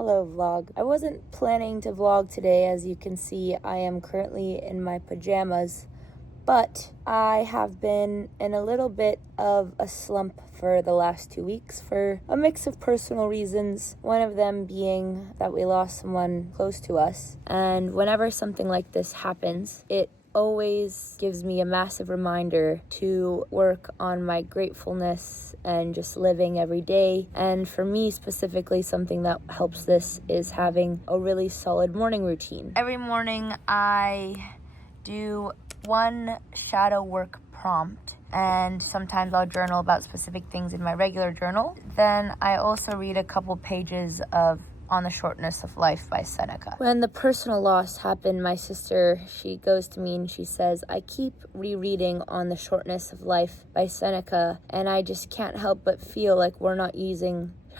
Hello vlog. I wasn't planning to vlog today. As you can see, I am currently in my pajamas, but I have been in a little bit of a slump for the last 2 weeks for a mix of personal reasons, one of them being that we lost someone close to us. And whenever something like this happens, it always gives me a massive reminder to work on my gratefulness and just living every day. And for me specifically, something that helps this is having a really solid morning routine. Every morning I do one shadow work prompt, and sometimes I'll journal about specific things in my regular journal. Then I also read a couple pages of On the Shortness of Life by Seneca. When the personal loss happened, my sister, she goes to me and she says, I keep rereading On the Shortness of Life by Seneca, and I just can't help but feel like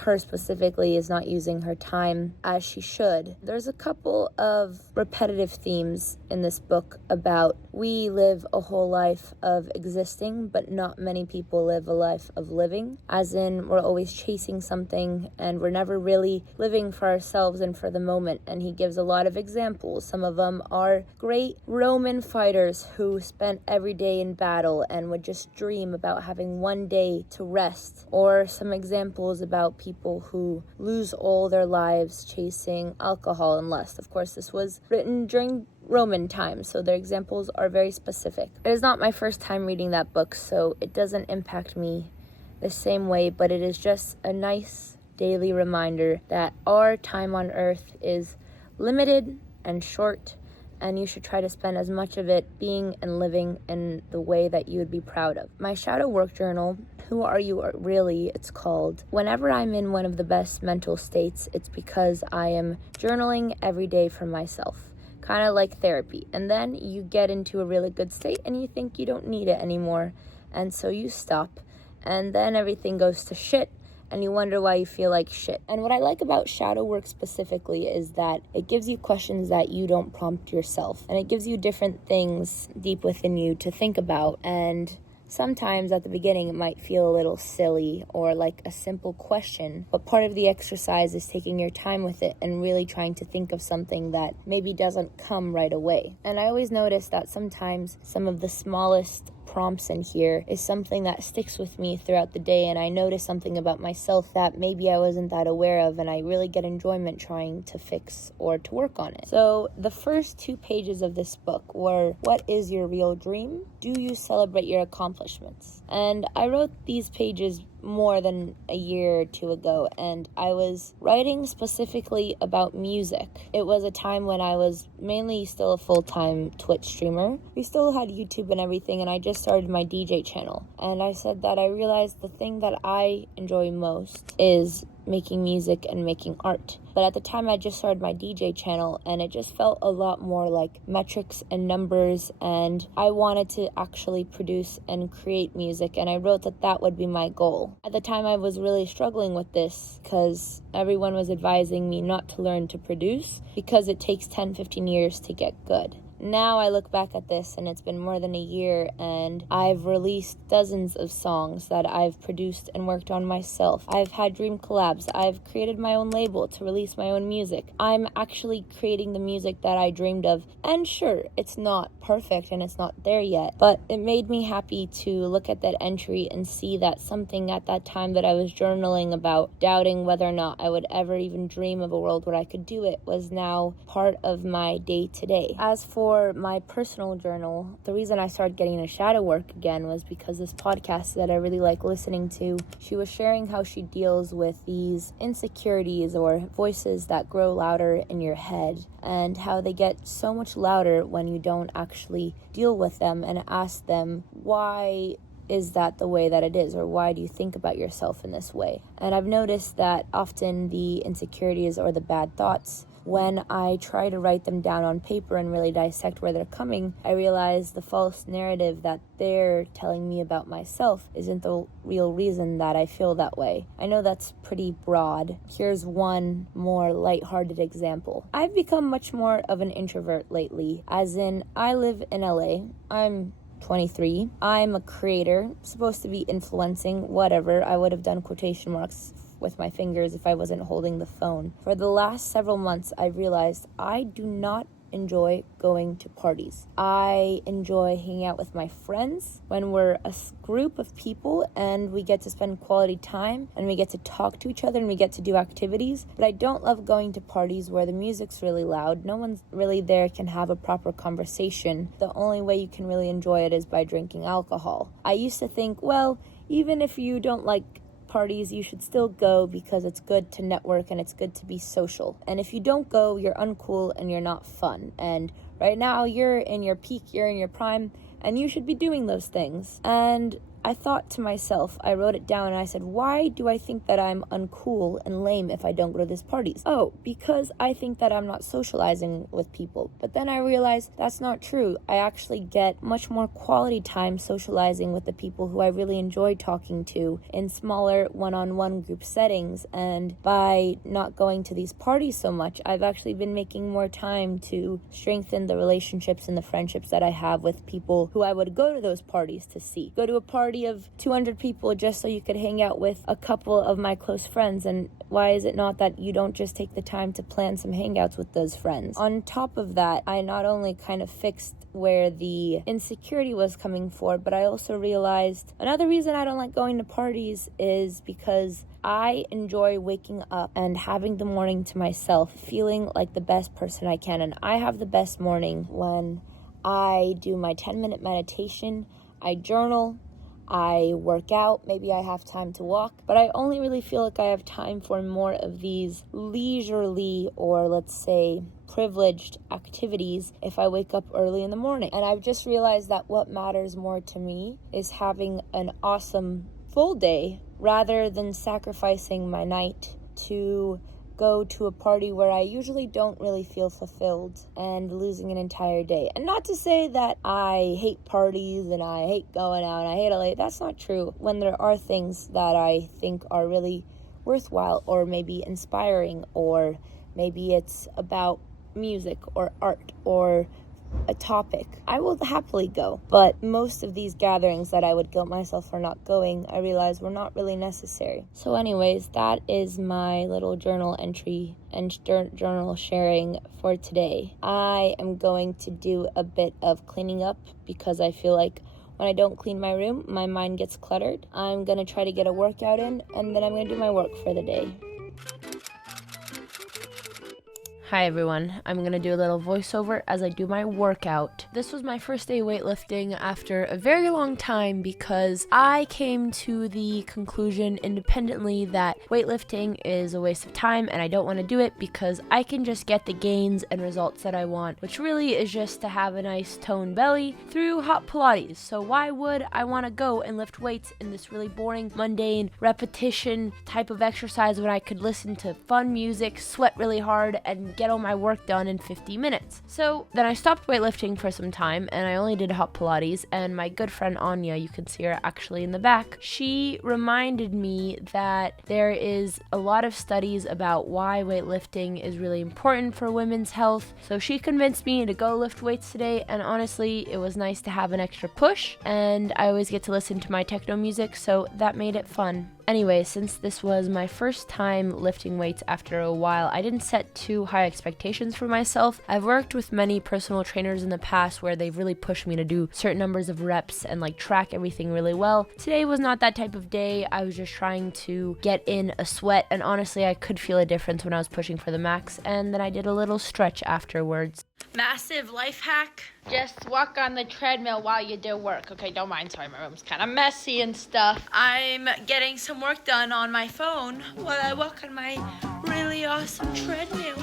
her specifically is not using her time as she should. There's a couple of repetitive themes in this book about we live a whole life of existing, but not many people live a life of living, as in we're always chasing something and we're never really living for ourselves and for the moment. And he gives a lot of examples. Some of them are great Roman fighters who spent every day in battle and would just dream about having one day to rest, or some examples about people who lose all their lives chasing alcohol and lust. Of course, this was written during Roman times, so their examples are very specific. It is not my first time reading that book, so it doesn't impact me the same way, but it is just a nice daily reminder that our time on earth is limited and short, and you should try to spend as much of it being and living in the way that you would be proud of. My shadow work journal, Who Are You Really, it's called. Whenever I'm in one of the best mental states, it's because I am journaling every day for myself. Kind of like therapy. And then you get into a really good state and you think you don't need it anymore. And so you stop. And then everything goes to shit. And you wonder why you feel like shit. And what I like about shadow work specifically is that it gives you questions that you don't prompt yourself. And it gives you different things deep within you to think about. And sometimes at the beginning it might feel a little silly or like a simple question, but part of the exercise is taking your time with it and really trying to think of something that maybe doesn't come right away. And I always notice that sometimes some of the smallest prompts in here is something that sticks with me throughout the day, and I notice something about myself that maybe I wasn't that aware of, and I really get enjoyment trying to fix or to work on it. So the first 2 pages of this book were, what is your real dream? Do you celebrate your accomplishments? And I wrote these pages more than a year or 2 ago, and I was writing specifically about music. It was a time when I was mainly still a full-time Twitch streamer. We still had YouTube and everything, and I just started my DJ channel. And I said that I realized the thing that I enjoy most is making music and making art. But at the time I just started my DJ channel, and it just felt a lot more like metrics and numbers, and I wanted to actually produce and create music, and I wrote that that would be my goal. At the time I was really struggling with this because everyone was advising me not to learn to produce because it takes 10-15 years to get good. Now I look back at this and it's been more than a year, and I've released dozens of songs that I've produced and worked on myself. I've had dream collabs. I've created my own label to release my own music. I'm actually creating the music that I dreamed of. And sure, it's not perfect and it's not there yet, but it made me happy to look at that entry and see that something at that time that I was journaling about, doubting whether or not I would ever even dream of a world where I could do it, was now part of my day-to-day. As for my personal journal, the reason I started getting into shadow work again was because this podcast that I really like listening to, she was sharing how she deals with these insecurities or voices that grow louder in your head, and how they get so much louder when you don't actually deal with them and ask them, why is that the way that it is, or why do you think about yourself in this way? And I've noticed that often the insecurities or the bad thoughts, when I try to write them down on paper and really dissect where they're coming, I realize the false narrative that they're telling me about myself isn't the real reason that I feel that way. I know that's pretty broad. Here's one more lighthearted example. I've become much more of an introvert lately, as in I live in LA. I'm 23. I'm a creator, supposed to be influencing, whatever. I would have done quotation marks with my fingers if I wasn't holding the phone. For the last several months, I realized I do not enjoy going to parties. I enjoy hanging out with my friends when we're a group of people and we get to spend quality time and we get to talk to each other and we get to do activities. But I don't love going to parties where the music's really loud. No one's really there can have a proper conversation. The only way you can really enjoy it is by drinking alcohol. I used to think, well, even if you don't like parties, you should still go because it's good to network and it's good to be social. And if you don't go, you're uncool and you're not fun. And right now you're in your peak, you're in your prime, and you should be doing those things. And I thought to myself, I wrote it down and I said, why do I think that I'm uncool and lame if I don't go to these parties? Oh, because I think that I'm not socializing with people. But then I realized that's not true. I actually get much more quality time socializing with the people who I really enjoy talking to in smaller one-on-one group settings. And by not going to these parties so much, I've actually been making more time to strengthen the relationships and the friendships that I have with people who I would go to those parties to see. Go to a party of 200 people just so you could hang out with a couple of my close friends. And why is it not that you don't just take the time to plan some hangouts with those friends? On top of that, I not only kind of fixed where the insecurity was coming forward, but I also realized another reason I don't like going to parties is because I enjoy waking up and having the morning to myself, feeling like the best person I can. And I have the best morning when I do my 10-minute meditation, I journal, I work out, maybe I have time to walk, but I only really feel like I have time for more of these leisurely or let's say privileged activities if I wake up early in the morning. And I've just realized that what matters more to me is having an awesome full day rather than sacrificing my night to go to a party where I usually don't really feel fulfilled and losing an entire day. And not to say that I hate parties and I hate going out and I hate LA. That's not true. When there are things that I think are really worthwhile or maybe inspiring, or maybe it's about music or art or a topic, I will happily go. But most of these gatherings that I would guilt myself for not going, I realized were not really necessary. So anyways, that is my little journal entry and journal sharing for today. I am going to do a bit of cleaning up because I feel like when I don't clean my room, my mind gets cluttered. I'm going to try to get a workout in, and then I'm going to do my work for the day. Hi everyone, I'm going to do a little voiceover as I do my workout. This was my first day weightlifting after a very long time because I came to the conclusion independently that weightlifting is a waste of time and I don't want to do it because I can just get the gains and results that I want, which really is just to have a nice toned belly through hot Pilates. So why would I want to go and lift weights in this really boring, mundane, repetition type of exercise when I could listen to fun music, sweat really hard, and get all my work done in 50 minutes. So then I stopped weightlifting for some time and I only did hot Pilates, and my good friend Anya, you can see her actually in the back, she reminded me that there is a lot of studies about why weightlifting is really important for women's health. So she convinced me to go lift weights today, and honestly it was nice to have an extra push, and I always get to listen to my techno music, so that made it fun. Anyway, since this was my first time lifting weights after a while, I didn't set too high expectations for myself. I've worked with many personal trainers in the past where they've really pushed me to do certain numbers of reps and track everything really well. Today was not that type of day. I was just trying to get in a sweat, and honestly I could feel a difference when I was pushing for the max, and then I did a little stretch afterwards. Massive life hack. Just walk on the treadmill while you do work. Okay, don't mind. Sorry, my room's kind of messy and stuff. I'm getting some work done on my phone while I walk on my really awesome treadmill.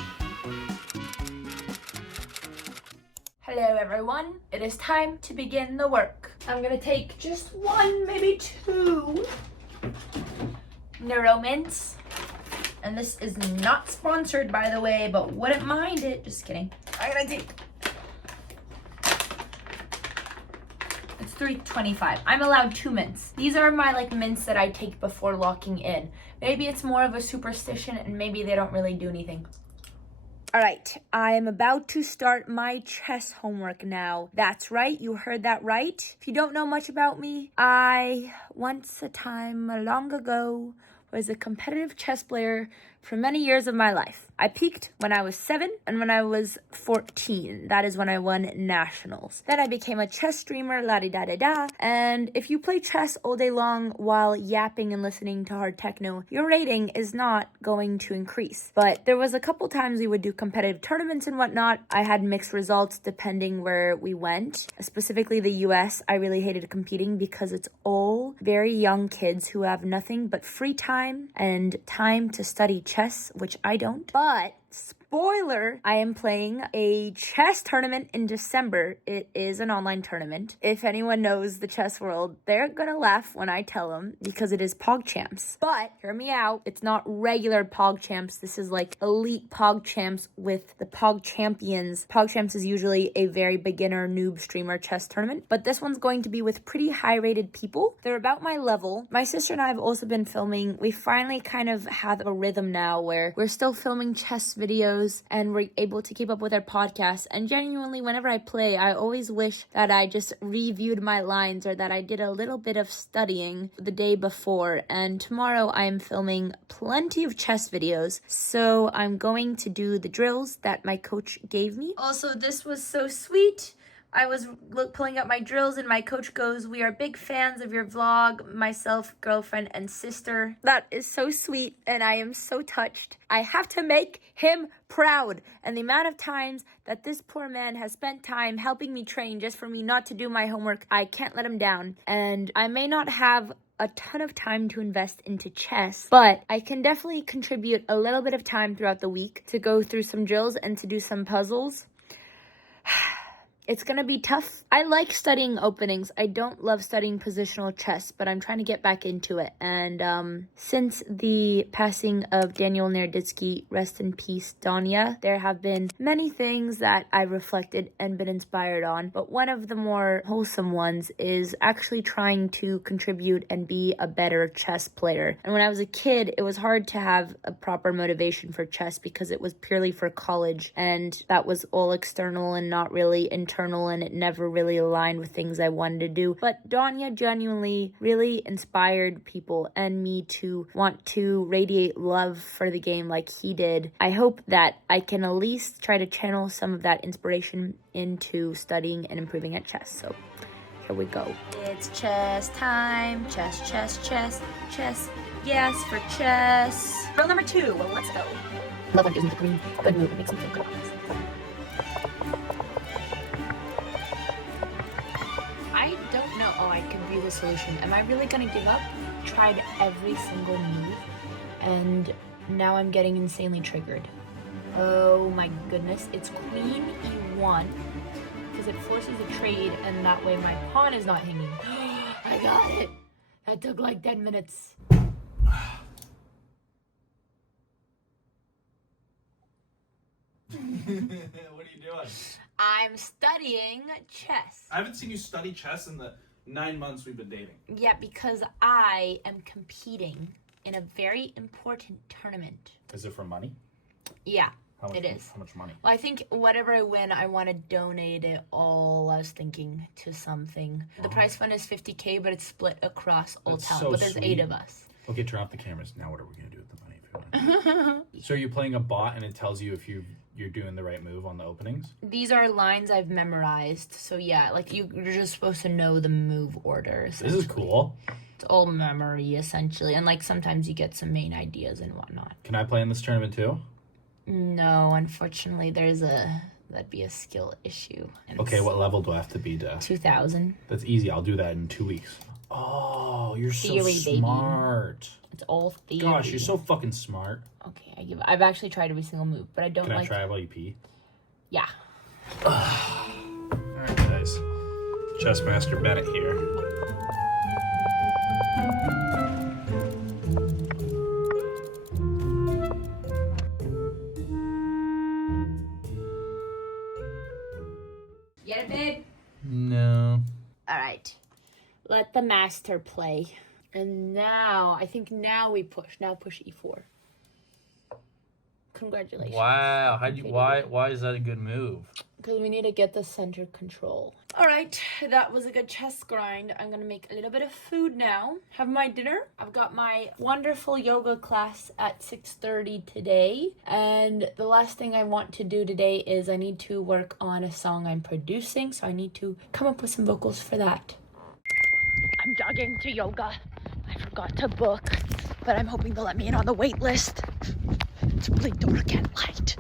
Hello, everyone. It is time to begin the work. I'm gonna take just one, maybe two Neuro Mints. And this is not sponsored, by the way, but wouldn't mind it. Just kidding. I'm gonna take... It's $3.25. I'm allowed 2 mints. These are my mints that I take before locking in. Maybe it's more of a superstition and maybe they don't really do anything. All right, I am about to start my chess homework now. That's right, you heard that right. If you don't know much about me, I once a time long ago was a competitive chess player for many years of my life. I peaked when I was 7 and when I was 14. That is when I won nationals. Then I became a chess streamer, la-di-da-da-da. And if you play chess all day long while yapping and listening to hard techno, your rating is not going to increase. But there was a couple times we would do competitive tournaments and whatnot. I had mixed results depending where we went. Specifically the US, I really hated competing because it's all very young kids who have nothing but free time and time to study chess, which I don't. But spoiler, I am playing a chess tournament in December. It is an online tournament. If anyone knows the chess world, they're gonna laugh when I tell them because it is PogChamps. But hear me out, it's not regular PogChamps. This is like elite PogChamps with the Pog Champions. PogChamps is usually a very beginner noob streamer chess tournament, but this one's going to be with pretty high rated people. They're about my level. My sister and I have also been filming. We finally kind of have a rhythm now where we're still filming chess videos and we're able to keep up with our podcast. And genuinely, whenever I play, I always wish that I just reviewed my lines or that I did a little bit of studying the day before. And tomorrow I'm filming plenty of chess videos, so I'm going to do the drills that my coach gave me. Also, this was so sweet. I was pulling up my drills and my coach goes, "We are big fans of your vlog, myself, girlfriend, and sister." That is so sweet and I am so touched. I have to make him proud. And the amount of times that this poor man has spent time helping me train just for me not to do my homework, I can't let him down. And I may not have a ton of time to invest into chess, but I can definitely contribute a little bit of time throughout the week to go through some drills and to do some puzzles. It's gonna be tough. I like studying openings. I don't love studying positional chess, but I'm trying to get back into it. And since the passing of Daniel Nerditsky, rest in peace, Danya, there have been many things that I've reflected and been inspired on. But one of the more wholesome ones is actually trying to contribute and be a better chess player. And when I was a kid, it was hard to have a proper motivation for chess because it was purely for college. And that was all external and not really internal, and it never really aligned with things I wanted to do. But Danya genuinely really inspired people and me to want to radiate love for the game like he did. I hope that I can at least try to channel some of that inspiration into studying and improving at chess. So here we go. It's chess time. Chess, chess, chess, chess. Yes, for chess. Drill number 2. Well, let's go. Love when using the green. Good move. It makes me feel good. I don't know. Oh, I can view the solution. Am I really gonna give up? Tried every single move, and now I'm getting insanely triggered. Oh my goodness. It's Queen E1, because it forces a trade, and that way my pawn is not hanging. I got it. That took like 10 minutes. What are you doing? I'm studying chess. I haven't seen you study chess in the 9 months we've been dating. Yeah, because I am competing in a very important tournament. Is it for money? Yeah, How much, it is. How much money? Well, I think whatever I win, I want to donate it all, I was thinking, to something. The prize fund is $50K, but it's split across all That's talent. so But there's sweet. 8 of us. Okay, turn off the cameras. Now what are we going to do with the money? So you're playing a bot and it tells you if you're doing the right move on the openings? These are lines I've memorized. So yeah, like you're just supposed to know the move order. This is cool. It's all memory, essentially. And like sometimes you get some main ideas and whatnot. Can I play in this tournament too? No, unfortunately, that'd be a skill issue. And Okay, what level do I have to be to? 2000. That's easy. I'll do that in 2 weeks. Oh, you're Theory, so baby. Smart. It's all theory. Gosh, you're so fucking smart. Okay, I've actually tried every single move, but I don't Can like... I try while you pee? Yeah. Alright guys, Chessmaster Bennett here. Get it, babe? No. Alright. Let the master play. And now, I think now we push. Now push E4. Congratulations. Wow, why is that a good move? Because we need to get the center control. All right, that was a good chest grind. I'm gonna make a little bit of food now. Have my dinner. I've got my wonderful yoga class at 6:30 today. And the last thing I want to do today is I need to work on a song I'm producing. So I need to come up with some vocals for that. I'm jogging to yoga. I forgot to book, but I'm hoping they'll let me in on the wait list. It's really dark at night.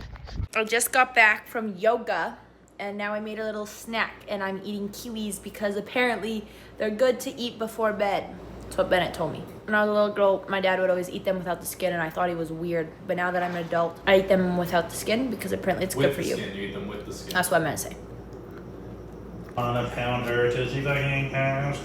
I just got back from yoga. And now I made a little snack and I'm eating kiwis because apparently they're good to eat before bed. That's what Bennett told me. When I was a little girl, my dad would always eat them without the skin and I thought he was weird. But now that I'm an adult, I eat them without the skin because apparently it's good for you. You eat them with the skin. That's what I meant to say. On a pounder to see if I can count.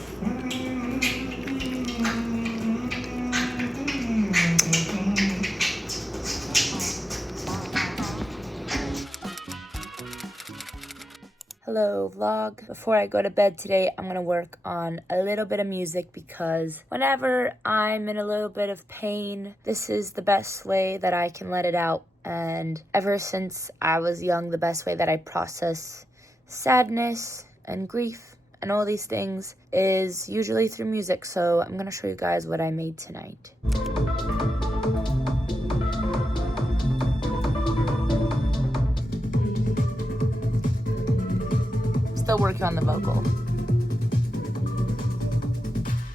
Hello vlog. Before I go to bed today, I'm gonna work on a little bit of music because whenever I'm in a little bit of pain, this is the best way that I can let it out. And ever since I was young, the best way that I process sadness and grief and all these things is usually through music. So I'm gonna show you guys what I made tonight. Still working on the vocal.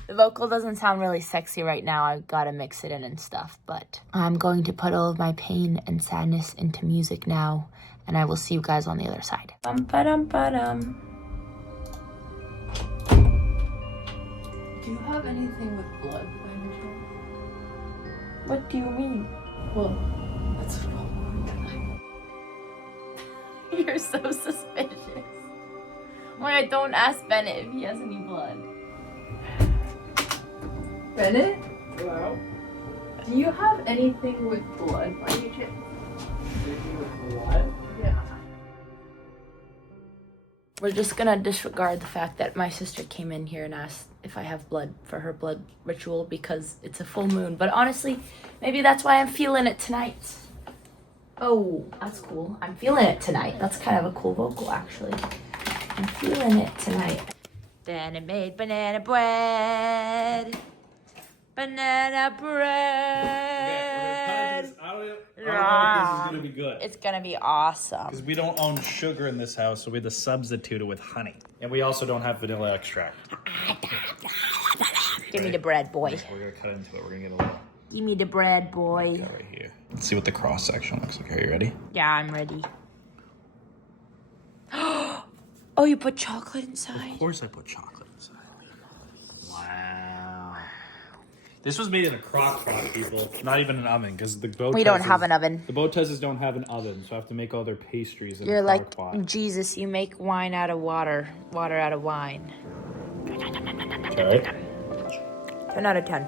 The vocal doesn't sound really sexy right now. I've got to mix it in and stuff, but I'm going to put all of my pain and sadness into music now, and I will see you guys on the other side. Bum-ba-dum-ba-dum. Do you have anything with blood by any chance? What do you mean? Well, that's what You're so suspicious. Wait, don't ask Bennett if he has any blood. Bennett? Hello? Do you have anything with blood by any chance? Anything with blood? Yeah. We're just gonna disregard the fact that my sister came in here and asked if I have blood for her blood ritual because it's a full moon. But honestly, maybe that's why I'm feeling it tonight. Oh, that's cool. I'm feeling it tonight. That's kind of a cool vocal, actually. I'm feeling it tonight. Then I made banana bread. Banana bread. I don't know if this is gonna be good. It's gonna be awesome. Because we don't own sugar in this house, so we had to substitute it with honey. And we also don't have vanilla extract. Give me the bread, boy. We're gonna cut into it. We're gonna get a little Give me the bread, boy. right here. Let's see what the cross section looks like. Are you ready? Yeah, I'm ready. Oh, you put chocolate inside? Of course I put chocolate inside. Wow. This was made in a crock pot, people. Not even an oven, because the Botez We don't have an oven. The Botezes don't have an oven, so I have to make all their pastries in You're a crock like pot. Jesus. You make wine out of water, water out of wine. Okay. 10 out of 10.